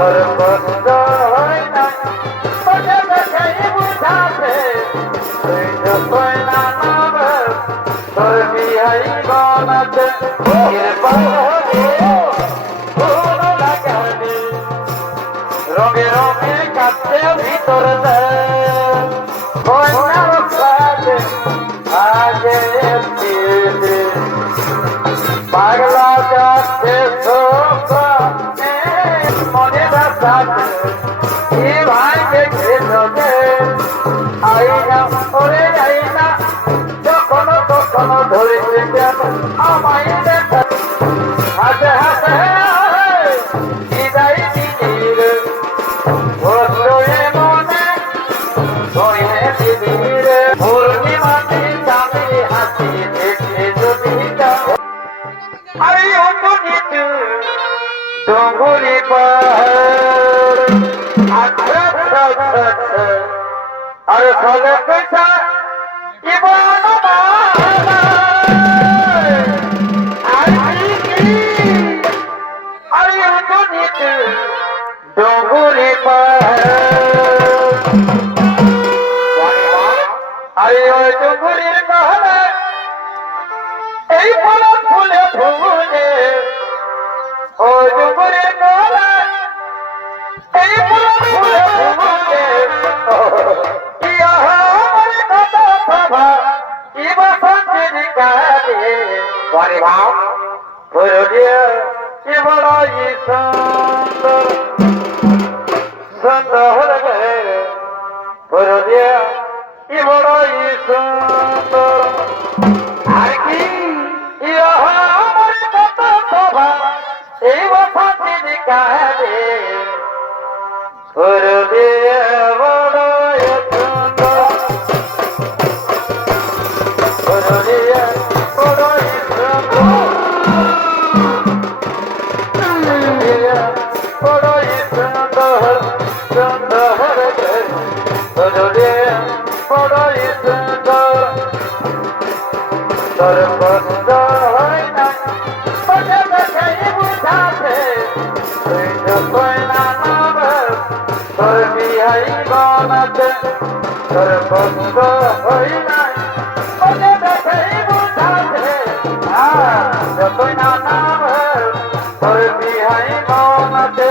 তোর কষ্ট হয় না তোকে দেখেই বুঝাতে তুই যতই না নামে তোর বিহাই বানাতে রঙে রঙে কাটতে ভিতর আগে পাগলা যাচ্ছে মনে রাখতে ভাইকে খেতে আইনা ওরে আইনা কখনো কখনো ধরেছে কেন আমায় দেখা হাতে হাতে বিদায় দিদির বসে মনে ধরে দিদির পূর্ণিমাতে চাঁদে হাসি দেখে যদি আরে অন্য নিচু ডুঙ্গুরি পাহাড় আচ্ছা আচ্ছা আচ্ছা আরে ফলে পেশা জীবন আরে অন্য নিচু ডুঙ্গুরি পাহাড় আরে ওই ডুঙ্গুরির পাহাড়ে এই ফলন ফুলে ফুলে ওই ডুঙ্গুরির পাহাড়ে এই ফলন ফুলে ফুলে বারে ভাব পুরুলিয়া কি বড়ই সুন্দর সুন্দর গে পুরুলিয়া কি বড়ই সুন্দর আর কি আমার কত শোভা এই বসন্তের গানে পুরুলিয়া বড়ই সুন্দর পুরুলিয়া বড়ই সুন্দর বড়ই সুন্দর সুন্দর পুরুলিয়া বড়ই সুন্দর তোর কষ্ট হয় না তোকে দেখেই বুঝাতে তুই যতই না নামে তোর বিহাই বানাতে তোর কষ্ট হয় না তোকে দেখেই বুঝাতে যতই না নামে তোর বিহাই বানাতে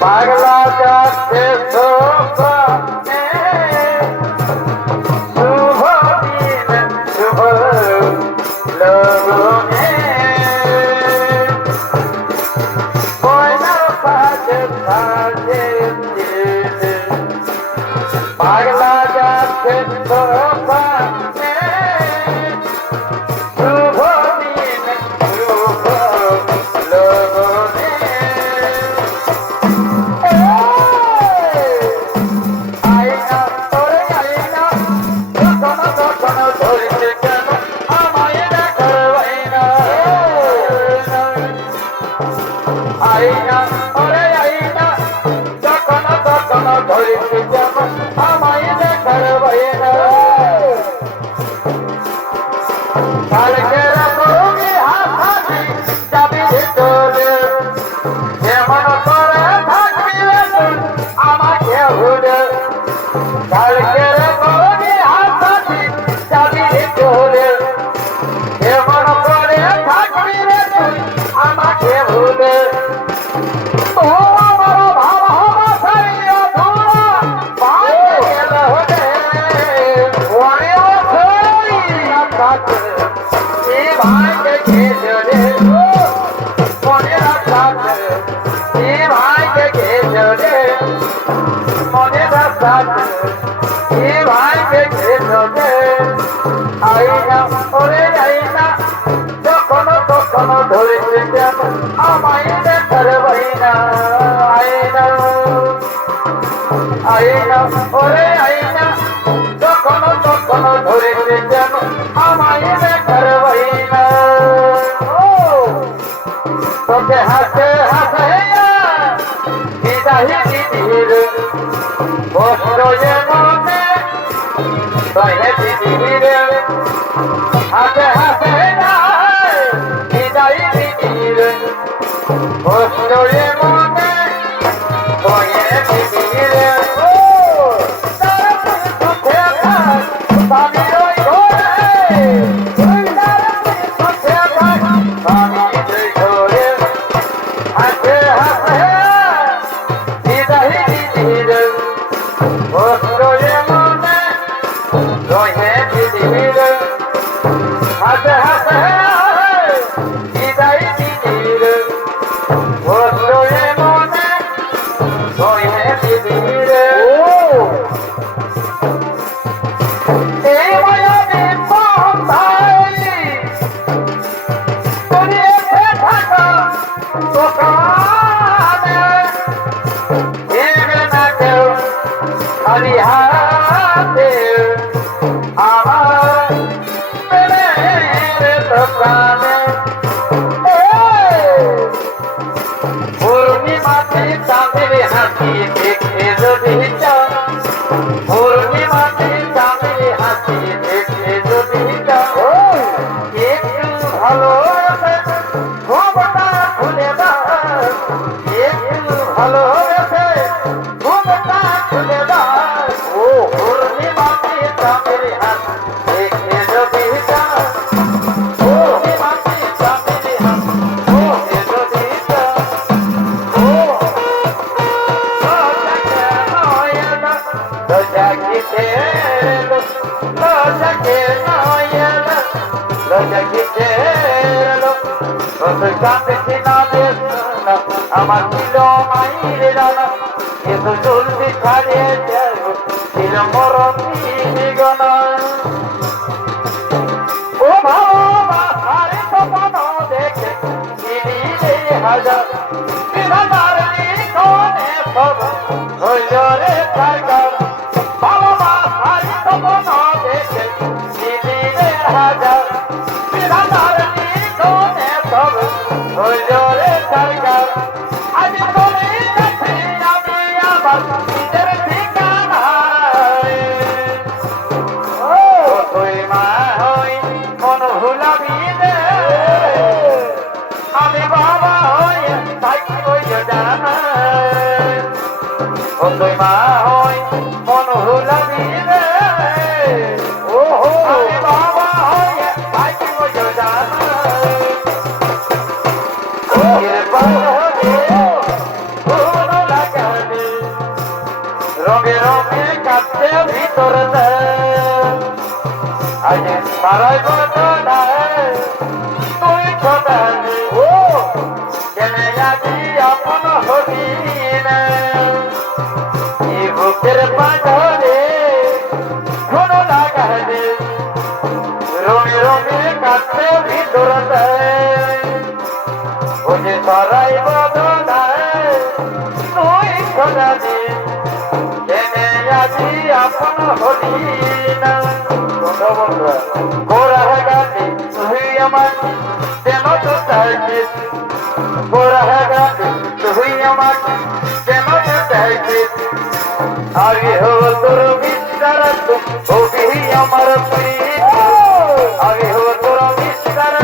পাগলা যাচ্ছে শুভ দিন শুভ লগনে পাগলা যাচ্ছে শুভ দিন শুভ লগনে আইনা তোরে আইনা কখনো কখনো ধরছে কেন আমায় দেখার বাইনা আইনা ওরে আইনা কখনো কখনো ধরছে কেন আমায় দেখার বাইনা ভাইকে খেজরে মনে রাখাতে ভাইকে খেজরে মনে রাখাতে ভাইকে খেজরে আইনা ওরে আইনা যখন তখন ধরেছে কেন আমায় দেখার বাইনা আইনা আইনা ওরে আইনা যখন তখন ধরেছে কেন আমায় দেখার বাইনা তোকে হাসে হাসে বিদাহি দিদির কষ্ট যে মনে তহে দিদির হাসে হাসে বিদাহি দিদির কষ্ট যে মনে তহে দিদির হরিহাতে আমার প্রেমের দোকানে পূর্ণিমাতে চাঁদের হাসি দেখে যদি চান পূর্ণিমাতে চাঁদের হাসি দেখে যদি চান একটু ভালো ঘুমটা খুলে দাও একটু ভালো ঘুমটা খুলে দাও পূর্ণিমাতে চাঁদের হাসি দেখে যদি চান পূর্ণিমাতে চাঁদের হাসি দেখে যদি চান আমার ছিল মাইরে দাদা এত জলদি ছাড়িয়ে ছিল মরণ গনা ও বাবা সারে স্বপ্ন দেখে দিলে হাজার বিধাতার কোণে সব হইল রে সরকার বাবা সারে স্বপ্ন দেখে দিলে হাজার বিধাতার কোণে সব হইল রে সরকার আজ তোরে কাছে আমি আবার নিজের ঠিকানায় ও তুই মা হই মন ভুলাবি রে আমি বাবা হই থাকি ওই জানা ও তুই মা হই মন ভুলাবি রে ও আমি বাবা হই থাকি ওই জানা রঙে রঙে কাটছে ভিতর আজ পাড়ায় তুই ছোটালি ও কেনে আজি আপন হবি বুকের পাঁচরে কোনো লাগালে রঙে রঙে কাটছে ভিতর ওকে সরাই বদলায় তুই ছোটালি কেনে আজি আপন হবি না গোরা গানে তুই আমার যেন তো চাইছিস গোরা গানে তুই আমার যেন তো চাইছিস আগে হো তোর মিস্টার ওকে আমার প্রিয় আগে হো তোর মিস্টার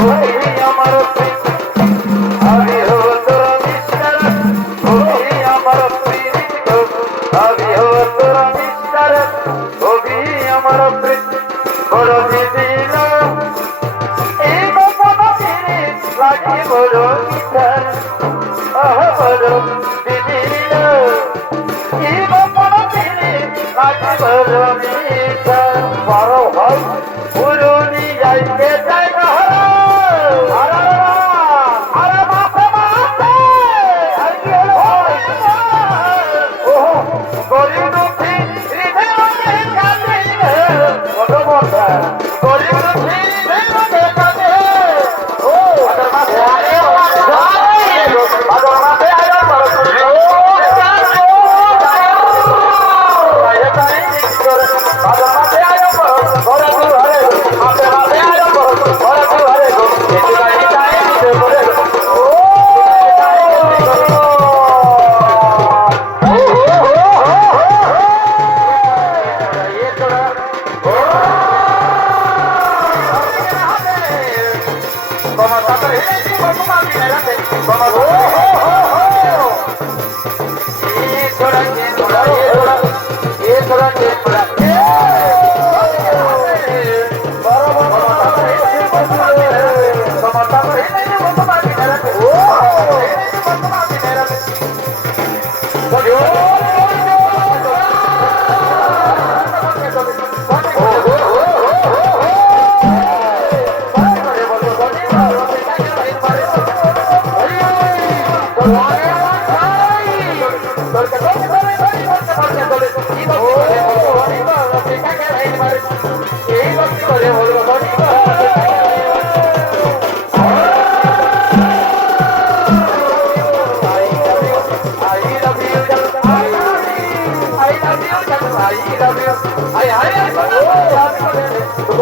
ওকে আমার প্রিয় আগে হো তোর মিস্টার ওকে আমার প্রিয় আগে হো তোর মিস্টার ওকে আমার প্রিয় বড় দিদিল এই গোপন দিনে লাগে বড় গীতার বড় দিদিল এই গোপন দিনে লাগে বড় গীতার বড় কথা গরিব দুঃখী দেখতে কাছে ও আদর মাঝে আয় আদর মাঝে আয়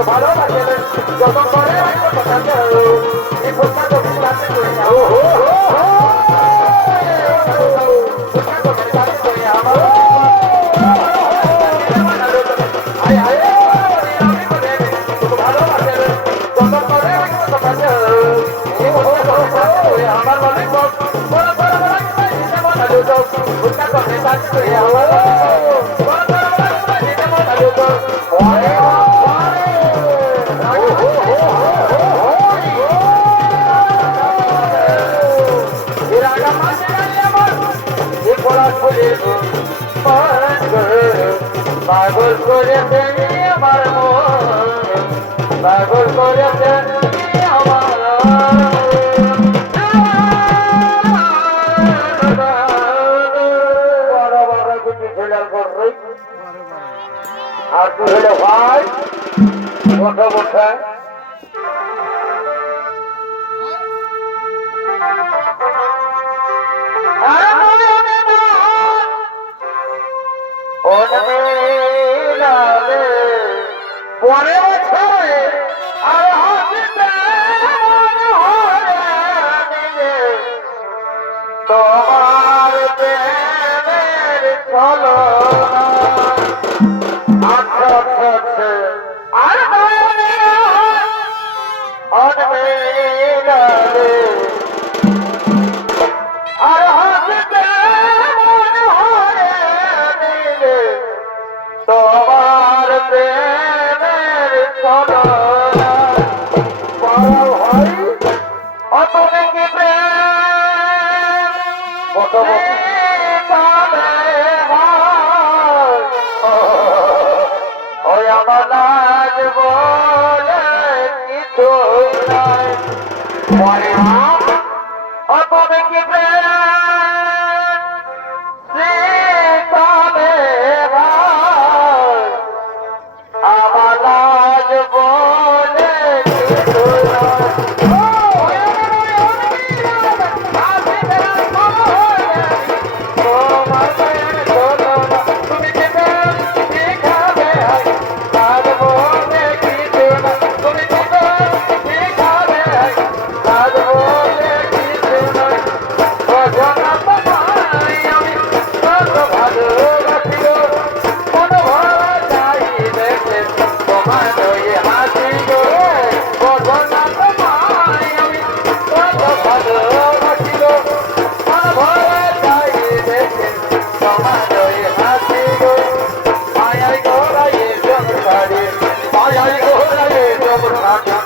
ভালো লাগে যত করে এই পোশাক পাগল করে আমার পাগল করে আমার আর তুই হলো ভাই মোটা মোটা পরে বছরে আর তোমার প্রেমের চলো আর অনমিলালে আর হাসতে তোমার প্রেমের চলো ভাই অতনে কি প্রেম কত ওই আমার লাজ বলে কিছু নাই অতনে কি প্রেম আমার লাজ বলে কিছু I